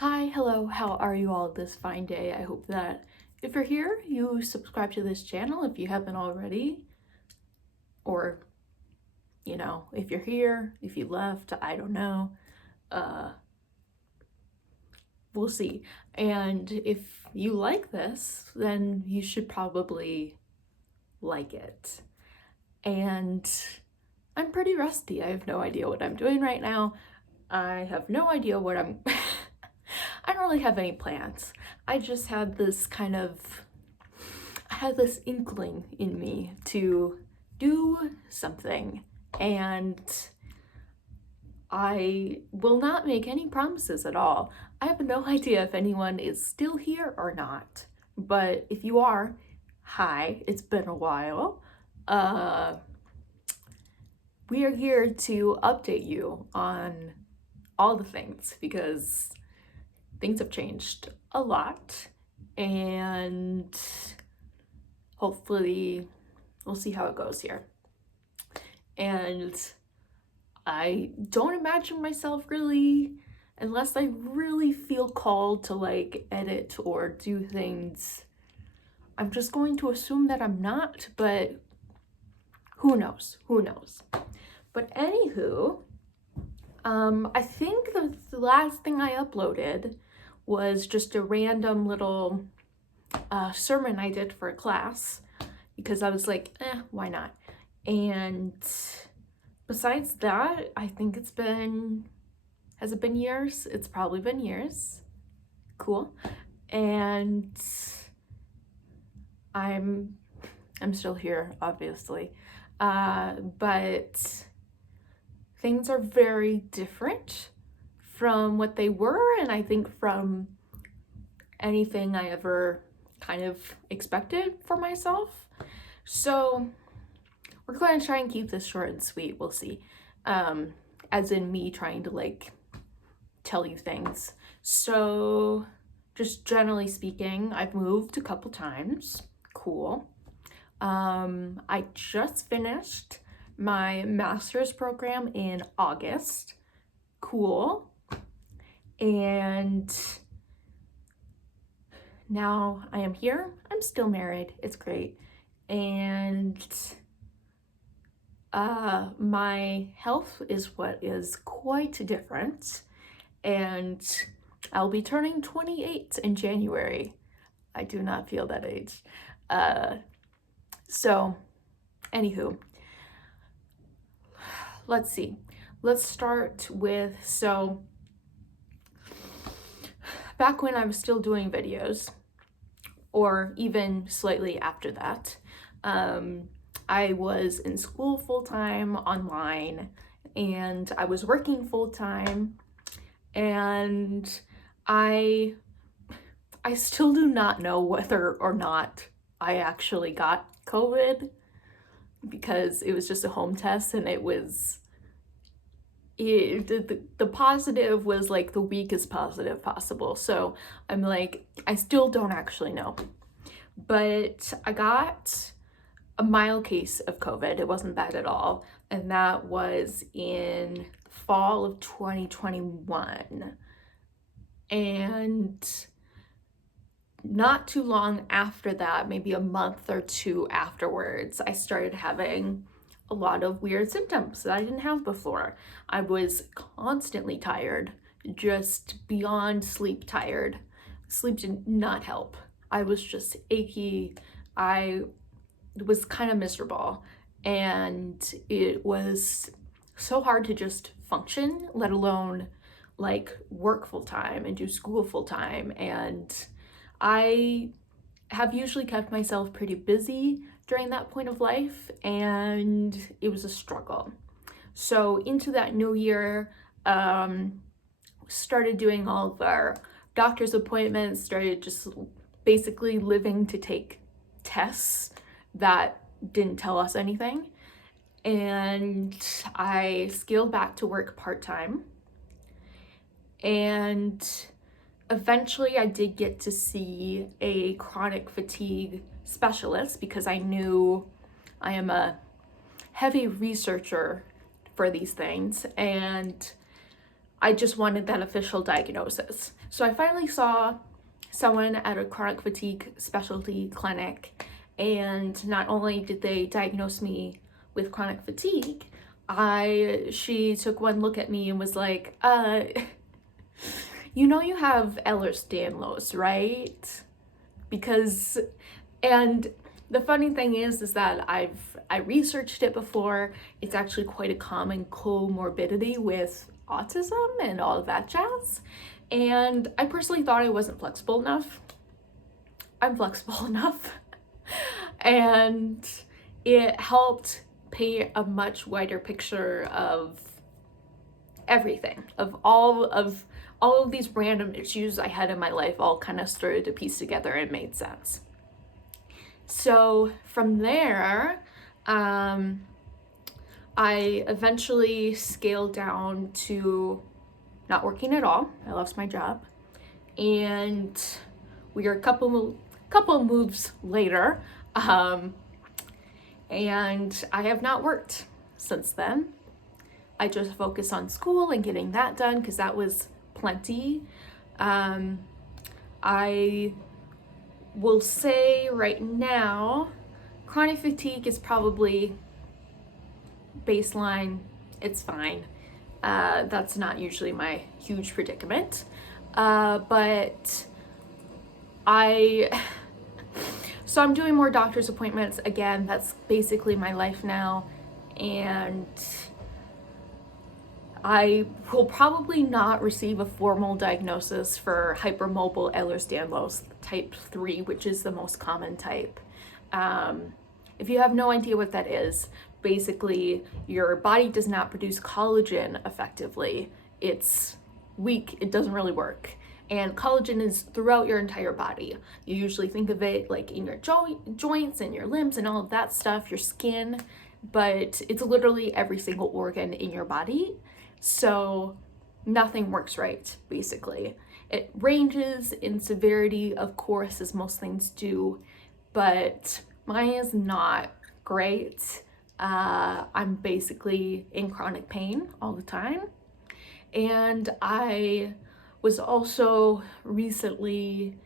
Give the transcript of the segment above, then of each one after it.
Hi, hello, how are you all this fine day? I hope that if you're here, you subscribe to this channel if you haven't already. Or, if you're here, if you left, I don't know. Uh, we'll see. And if you like this, then you should probably like it. And I'm pretty rusty. I have no idea what I'm doing right now. I have no idea what I'm I don't really have any plans. I just had this I had this inkling in me to do something, and I will not make any promises at all. I have no idea if anyone is still here or not, but if you are, hi, it's been a while. We are here to update you on all the things because things have changed a lot, and hopefully we'll see how it goes here. And I don't imagine myself really, unless I really feel called to like edit or do things, I'm just going to assume that I'm not, but who knows? Who knows? But anywho, I think the last thing I uploaded was just a random little sermon I did for a class because I was like, why not? And besides that, I think has it been years? It's probably been years. Cool. And I'm still here, obviously. But things are very different from what they were, and I think from anything I ever kind of expected for myself. So we're going to try and keep this short and sweet. We'll see. As in me trying to like tell you things. So just generally speaking, I've moved a couple times. Cool. I just finished my master's program in August. Cool. And now I am here. I'm still married. It's great. And my health is what is quite different, and I'll be turning 28 in January. I do not feel that age. So anywho, let's see. Let's start with, so back when I was still doing videos, or even slightly after that, I was in school full-time online, and I was working full-time, and I still do not know whether or not I actually got COVID, because it was just a home test, and the positive was like the weakest positive possible. So I'm like, I still don't actually know. But I got a mild case of COVID. It wasn't bad at all. And that was in fall of 2021. And not too long after that, maybe a month or two afterwards, I started having a lot of weird symptoms that I didn't have before. I was constantly tired, just beyond sleep tired. Sleep did not help. I was just achy. I was kind of miserable, and it was so hard to just function, let alone like work full time and do school full time. And I have usually kept myself pretty busy during that point of life, and it was a struggle. So into that new year, started doing all of our doctor's appointments, started just basically living to take tests that didn't tell us anything. And I scaled back to work part-time. And eventually I did get to see a chronic fatigue specialist because I knew I am a heavy researcher for these things, and I just wanted that official diagnosis. So I finally saw someone at a chronic fatigue specialty clinic, and not only did they diagnose me with chronic fatigue, she took one look at me and was like, you know you have Ehlers-Danlos, right? Because, and the funny thing is that I researched it before. It's actually quite a common comorbidity with autism and all of that jazz. And I personally thought I wasn't flexible enough. I'm flexible enough. And it helped paint a much wider picture of everything, of all of these random issues I had in my life all kind of started to piece together and made sense. So from there, I eventually scaled down to not working at all. I lost my job, and we are a couple moves later, and I have not worked since then. I just focus on school and getting that done because that was plenty. I will say right now, chronic fatigue is probably baseline. It's fine. That's not usually my huge predicament. But so I'm doing more doctor's appointments. Again, that's basically my life now. And I will probably not receive a formal diagnosis for hypermobile Ehlers-Danlos type 3, which is the most common type. If you have no idea what that is, basically your body does not produce collagen effectively. It's weak, it doesn't really work. And collagen is throughout your entire body. You usually think of it like in your joints and your limbs and all of that stuff, your skin, but it's literally every single organ in your body. So nothing works right, basically. It ranges in severity, of course, as most things do, but mine is not great. I'm basically in chronic pain all the time. And I was also recently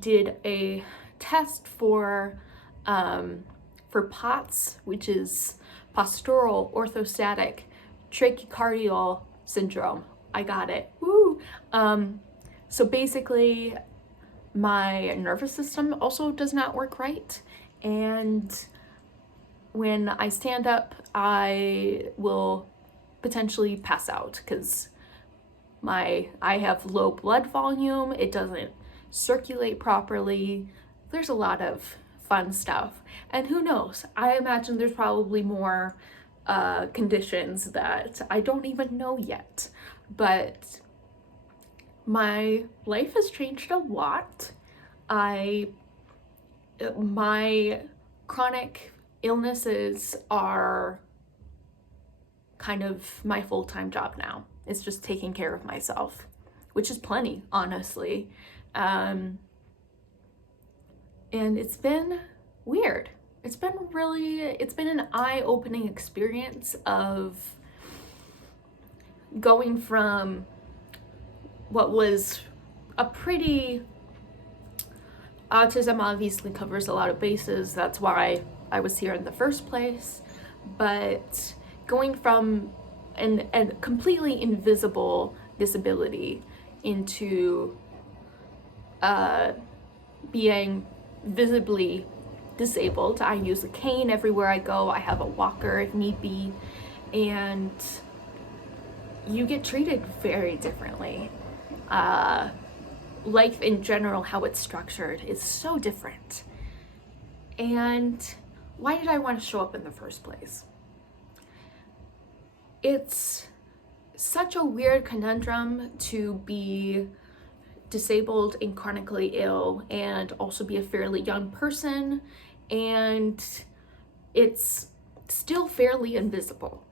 did a test for POTS, which is postural orthostatic tachycardial syndrome. I got it. Woo! So basically, my nervous system also does not work right, and when I stand up, I will potentially pass out because I have low blood volume. It doesn't circulate properly. There's a lot of fun stuff, and who knows? I imagine there's probably more conditions that I don't even know yet, but my life has changed a lot. My chronic illnesses are kind of my full-time job now. It's just taking care of myself, which is plenty, honestly. And it's been weird. It's been an eye-opening experience of going from what was a pretty, autism obviously covers a lot of bases. That's why I was here in the first place. But going from a completely invisible disability into being visibly disabled. I use a cane everywhere I go. I have a walker if need be, and you get treated very differently. Life in general, how it's structured, is so different. And why did I want to show up in the first place? It's such a weird conundrum to be disabled and chronically ill and also be a fairly young person, and it's still fairly invisible.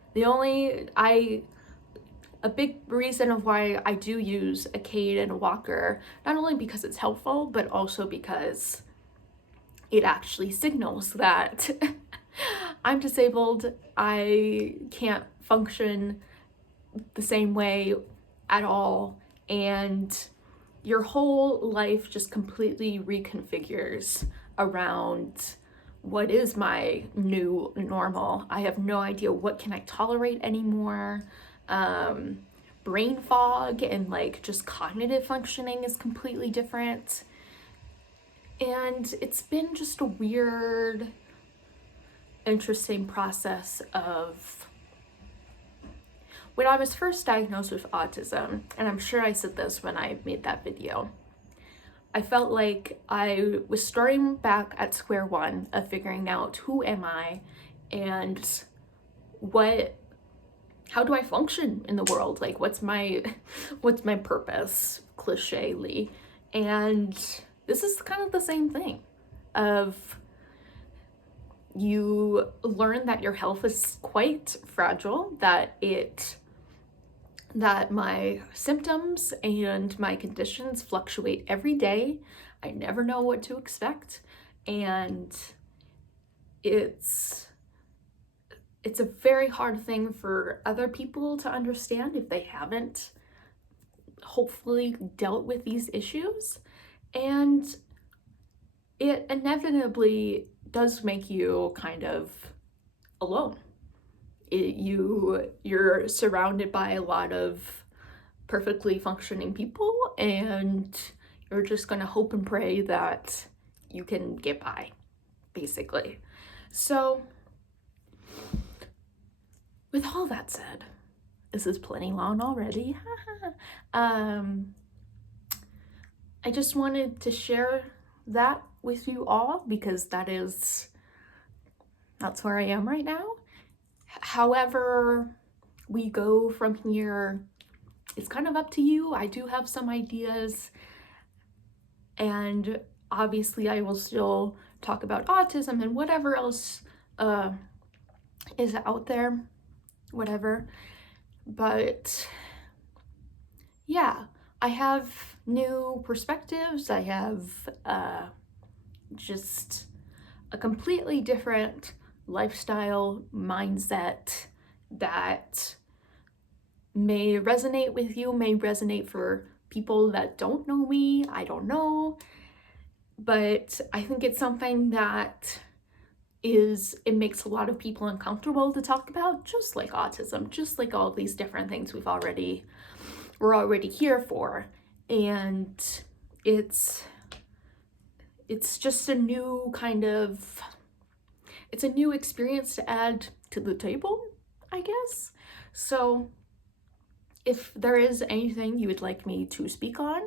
A big reason of why I do use a cane and a walker, not only because it's helpful, but also because it actually signals that I'm disabled, I can't function the same way at all, and your whole life just completely reconfigures around what is my new normal. I have no idea what can I tolerate anymore. Brain fog and like just cognitive functioning is completely different. And it's been just a weird, interesting process of when I was first diagnosed with autism, and I'm sure I said this when I made that video, I felt like I was starting back at square one of figuring out who am I and how do I function in the world? Like what's my purpose, cliché-ly. And this is kind of the same thing of you learn that your health is quite fragile, that my symptoms and my conditions fluctuate every day. I never know what to expect, and it's a very hard thing for other people to understand if they haven't hopefully dealt with these issues, and it inevitably does make you kind of alone. You're surrounded by a lot of perfectly functioning people, and you're just gonna hope and pray that you can get by, basically. So with all that said, this is plenty long already. I just wanted to share that with you all because that's where I am right now. However we go from here, it's kind of up to you. I do have some ideas, and obviously I will still talk about autism and whatever else is out there, whatever. But yeah, I have new perspectives. I have just a completely different lifestyle mindset that may resonate with you, may resonate for people that don't know me, I don't know. But I think it's something that it makes a lot of people uncomfortable to talk about, just like autism, just like all these different things we're already here for. And it's just a new it's a new experience to add to the table, I guess. So if there is anything you would like me to speak on,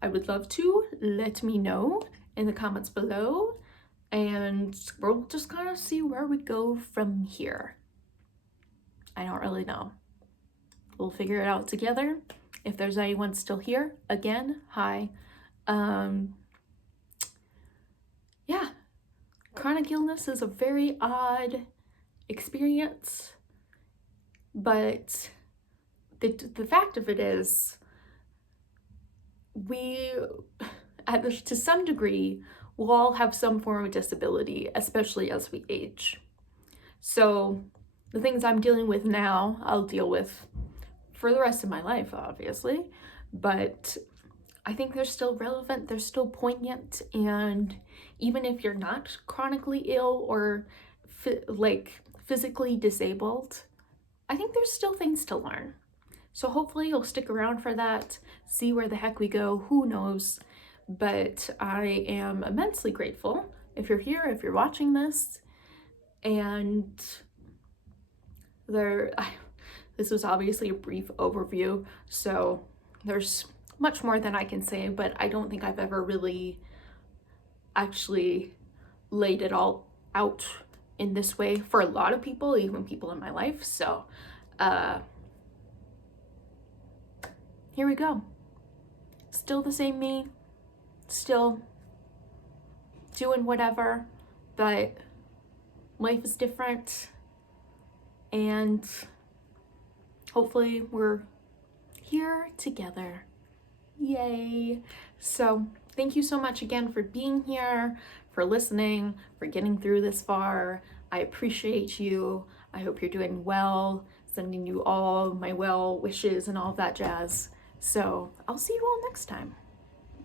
I would love to. Let me know in the comments below, and we'll just kind of see where we go from here. I don't really know. We'll figure it out together. If there's anyone still here, again, hi. Yeah, chronic illness is a very odd experience, but the fact of it is, to some degree, we'll all have some form of disability, especially as we age. So the things I'm dealing with now, I'll deal with for the rest of my life, obviously, but I think they're still relevant, they're still poignant, and even if you're not chronically ill or physically disabled, I think there's still things to learn. So hopefully you'll stick around for that, see where the heck we go, who knows. But I am immensely grateful if you're here, if you're watching this. And this was obviously a brief overview, so there's much more than I can say, but I don't think I've ever really actually laid it all out in this way for a lot of people, even people in my life. So here we go. Still the same me, still doing whatever, but life is different, and hopefully we're here together. Yay! So thank you so much again for being here, for listening, for getting through this far. I appreciate you. I hope you're doing well. sending you all my well wishes and all of that jazz. So I'll see you all next time.